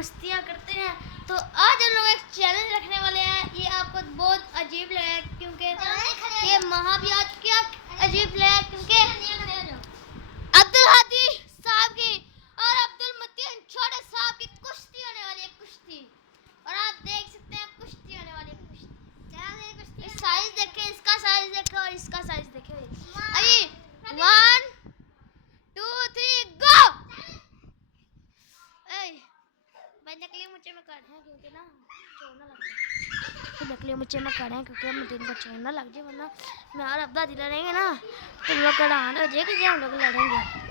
मस्तियाँ करते हैं। तो आज हम लोग एक चैलेंज रखने वाले हैं। ये आपको बहुत अजीब लगेगा क्योंकि ये भी आज क्या अजीब लगेगा क्योंकि अब्दुल हादी साहब की और अब्दुल मतीन छोटे साहब की कुश्ती होने वाली है, कुश्ती। और आप देख सकते हैं कुश्ती होने वाली है, कुश्ती। साइज देखें, इसका साइज देखें और इसका साइज देखें। अभी 1 2 3 गो। नकली मुझे में काट है क्योंकि ना चोर ना लग जाए। नकली मुझे में काट है क्योंकि हम तीन को चोर ना लग जाए, वरना मैं और अब्दा लड़ेंगे ना तो हम लोग का डांड हो जाएगा, हम लोग लड़ेंगे।